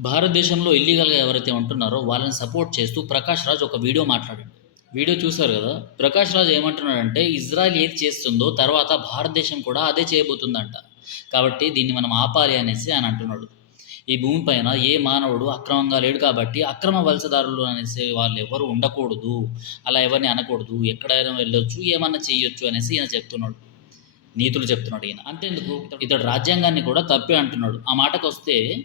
భారతదేశంలో ఇల్లీగల్గా ఎవరైతే ఉంటున్నారో వాళ్ళని సపోర్ట్ చేస్తూ ప్రకాష్ రాజ్ ఒక వీడియో మాట్లాడాడు. వీడియో చూశారు కదా? ప్రకాష్ రాజ్ ఏమంటున్నాడంటే ఇజ్రాయెల్ ఏది చేస్తుందో తర్వాత భారతదేశం కూడా అదే చేయబోతుందంట. కాబట్టి దీన్ని మనం ఆపాలి అనేసి ఆయన అంటున్నాడు. ఈ భూమిపైన ఏ మానవుడు అక్రమంగా లేడు కాబట్టి అక్రమ వలసదారులు అనేసి వాళ్ళు ఎవరు ఉండకూడదు. అలా ఎవరిని అనకూడదు. ఎక్కడైనా వెళ్ళొచ్చు ఏమన్నా చేయొచ్చు అనేసి ఈయన చెప్తున్నాడు. నీతులు చెప్తున్నాడు ఈయన. అంతేందుకు? ఇతడు రాజ్యాంగాన్ని కూడా తప్పే అంటున్నాడు. ఆ మాటకు వస్తే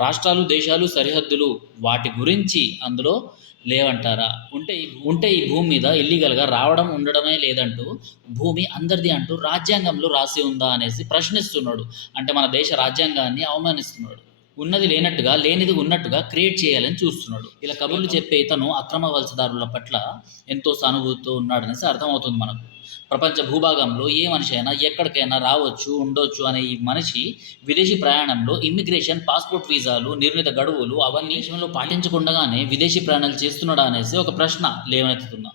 రాష్ట్రాలు దేశాలు సరిహద్దులు వాటి గురించి అందులో లేవంటారా? ఉంటే ఉంటే ఈ భూమి మీద ఇల్లీగల్గా రావడం ఉండడమే లేదంటూ భూమి అందరిది అంటూ రాజ్యాంగంలో రాసి ఉందా అనేసి ప్రశ్నిస్తున్నాడు. అంటే మన దేశ రాజ్యాంగాన్ని అవమానిస్తున్నాడు. ఉన్నది లేనట్టుగా లేనిది ఉన్నట్టుగా క్రియేట్ చేయాలని చూస్తున్నాడు. ఇలా కబుర్లు చెప్పే ఇతను అక్రమ వలసదారుల పట్ల ఎంతో సానుభూతితో ఉన్నాడనేసి అర్థమవుతుంది మనకు. ప్రపంచ భూభాగంలో ఏ మనిషి అయినా ఎక్కడికైనా రావచ్చు ఉండొచ్చు అనే ఈ మనిషి విదేశీ ప్రయాణంలో ఇమ్మిగ్రేషన్ పాస్పోర్ట్ వీసాలు నిర్ణీత గడువులు అవన్నీ దేశంలో పాటించకుండానే విదేశీ ప్రయాణాలు చేస్తున్నాడా అనేసి ఒక ప్రశ్న లేవనెత్తుతున్నా.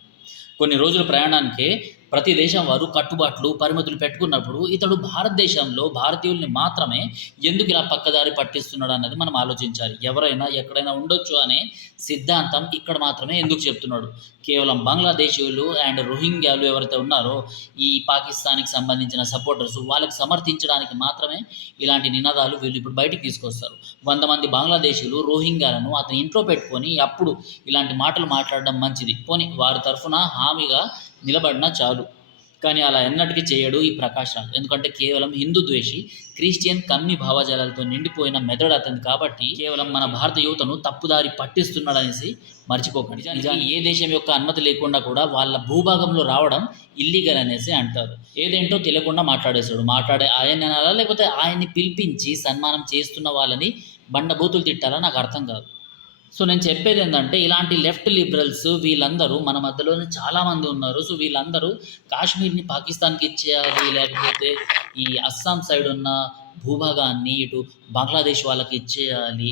కొన్ని రోజుల ప్రయాణానికే ప్రతి దేశం వారు కట్టుబాట్లు పరిమితులు పెట్టుకున్నప్పుడు ఇతడు భారతదేశంలో భారతీయుల్ని మాత్రమే ఎందుకు ఇలా పక్కదారి పట్టిస్తున్నాడు అన్నది మనం ఆలోచించాలి. ఎవరైనా ఎక్కడైనా ఉండొచ్చు అనే సిద్ధాంతం ఇక్కడ మాత్రమే ఎందుకు చెప్తున్నాడు? కేవలం బంగ్లాదేశీయులు అండ్ రోహింగ్యాలు ఎవరైతే ఉన్నారో ఈ పాకిస్తాన్కి సంబంధించిన సపోర్టర్స్ వాళ్ళకి సమర్థించడానికి మాత్రమే ఇలాంటి నినాదాలు వీళ్ళు ఇప్పుడు బయటికి తీసుకొస్తారు. వంద మంది బంగ్లాదేశీయులు రోహింగ్యాలను అతని ఇంట్లో పెట్టుకొని అప్పుడు ఇలాంటి మాటలు మాట్లాడడం మంచిది. పోనీ వారి తరఫున హామీగా నిలబడినా చాలు. కానీ అలా ఎన్నటికీ చేయడు ఈ ప్రకాష్ రాజ్ ఎందుకంటే కేవలం హిందూ ద్వేషి క్రిస్టియన్ కమ్మి భావజాలాలతో నిండిపోయిన మెదడు అతను కాబట్టి కేవలం మన భారత యువతను తప్పుదారి పట్టిస్తున్నాడనేసి మర్చిపోకండి. నిజానికి ఏ దేశం యొక్క అనుమతి లేకుండా కూడా వాళ్ళ భూభాగంలో రావడం ఇల్లీగల్ అనేసి అంటారు. ఏదేంటో తెలియకుండా మాట్లాడేశాడు. మాట్లాడే ఆయన అనాలా? లేకపోతే ఆయన్ని పిలిపించి సన్మానం చేస్తున్న వాళ్ళని బండబూతులు తిట్టాలా? నాకు అర్థం కాదు. సో నేను చెప్పేది ఏంటంటే ఇలాంటి లెఫ్ట్ లిబరల్స్ వీళ్ళందరూ మన మధ్యలోనే చాలామంది ఉన్నారు. సో వీళ్ళందరూ కాశ్మీర్ని పాకిస్తాన్కి ఇచ్చేయాలి లేకపోతే ఈ అస్సాం సైడ్ ఉన్న భూభాగాన్ని ఇటు బంగ్లాదేశ్ వాళ్ళకి ఇచ్చేయాలి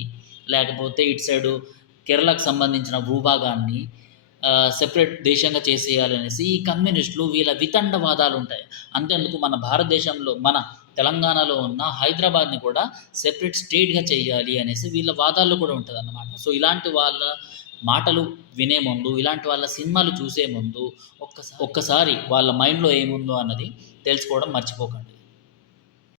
లేకపోతే ఇటు సైడు కేరళకు సంబంధించిన భూభాగాన్ని సెపరేట్ దేశంగా చేసేయాలి అనేసి ఈ కమ్యూనిస్టులు వీళ్ళ వితండవాదాలు ఉంటాయి. అంతేందుకు మన భారతదేశంలో మన తెలంగాణలో ఉన్న హైదరాబాద్ని కూడా సెపరేట్ స్టేట్గా చేయాలి అనేసి వీళ్ళ వాదాల్లో కూడా ఉంటుంది అన్నమాట సో ఇలాంటి వాళ్ళ మాటలు వినే ముందు ఇలాంటి వాళ్ళ సినిమాలు చూసే ముందు ఒక్కసారి ఒక్కసారి వాళ్ళ మైండ్లో ఏముందో అన్నది తెలుసుకోవడం మర్చిపోకండి.